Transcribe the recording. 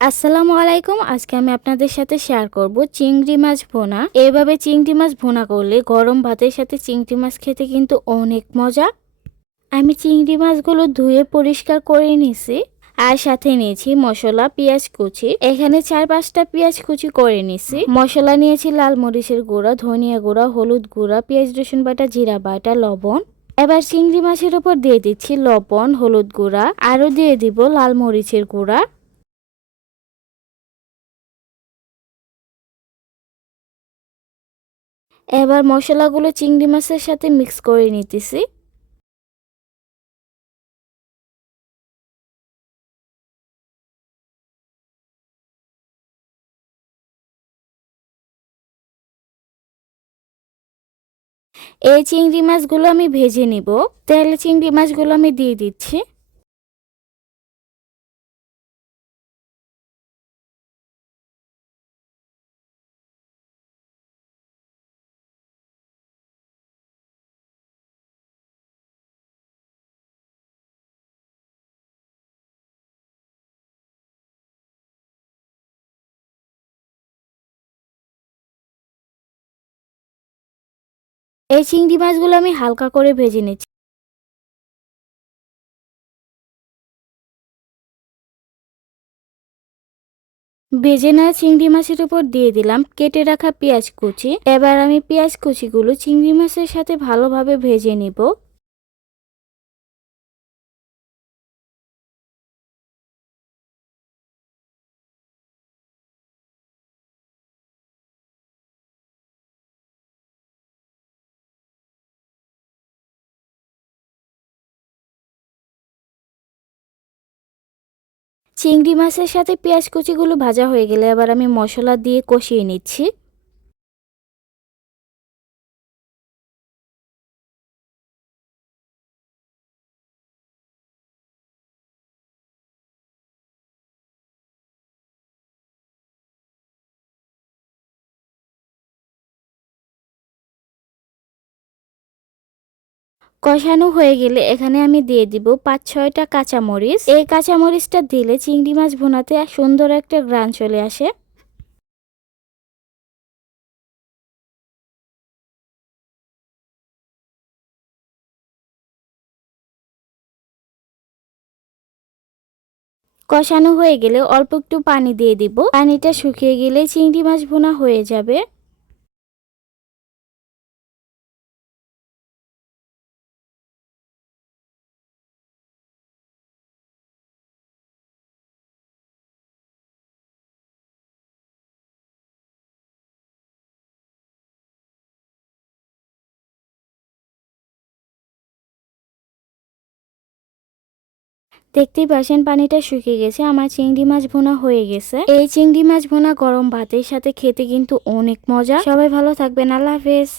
আসসালামু আলাইকুম। আজকে আমি আপনাদের সাথে শেয়ার করব চিংড়ি মাছ ভুনা। এইভাবে চিংড়ি মাছ ভুনা করলে গরম ভাতের সাথে চিংড়ি মাছ খেতে কিন্তু অনেক মজা। আমি চিংড়ি মাছগুলো ধুয়ে পরিষ্কার করে নিয়েছি। আর সাথে নিয়েছি মশলা, পেঁয়াজ কুচি। এখানে 4-5টা পেঁয়াজ কুচি করে নিয়েছি। মশলা নিয়েছি লাল মরিচের গুঁড়া, ধনিয়া গুঁড়া, হলুদ গুঁড়া, পেঁয়াজ রসুন বাটা, জিরা বাটা, লবণ। এবার চিংড়ি মাছের উপর দিয়ে দিচ্ছি লবণ, হলুদ গুঁড়া, আরও দিয়ে দিব লাল মরিচের গুঁড়া। এবার মশলাগুলো চিংড়ি মাছের সাথে মিক্স করে নিতেছি। এই চিংড়ি মাছগুলো আমি ভেজে নিব। তেলে চিংড়ি মাছগুলো আমি দিয়ে দিচ্ছি। এই চিংড়ি মাছগুলো আমি হালকা করে ভেজে নিচ্ছি। ভেজে নেওয়া চিংড়ি মাছের উপর দিয়ে দিলাম কেটে রাখা পেঁয়াজ কুচি। এবার আমি পেঁয়াজ কুচিগুলো চিংড়ি মাছের সাথে ভালোভাবে ভেজে নিব। চিংড়ি মাছের সাথে পেঁয়াজ কুচিগুলো ভাজা হয়ে গেলে এবার আমি মশলা দিয়ে কষিয়ে নিচ্ছি। কষানো হয়ে গেলে এখানে আমি দিয়ে দিব 5-6টা কাঁচামরিচ। এই কাঁচামরিচটা দিলে চিংড়ি মাছ ভুনাতে সুন্দর একটা ঘ্রাণ চলে আসে। কষানো হয়ে গেলে অল্প একটু পানি দিয়ে দিব। পানিটা শুকিয়ে গেলে চিংড়ি মাছ ভুনা হয়ে যাবে। দেখতেই পাচ্ছেন পানিটা শুকিয়ে গেছে। আমার চিংড়ি মাছ ভুনা হয়ে গেছে। এই চিংড়ি মাছ ভুনা গরম ভাতের সাথে খেতে কিন্তু অনেক মজা। সবাই ভালো থাকবেন। আল্লাহ হাফেজ।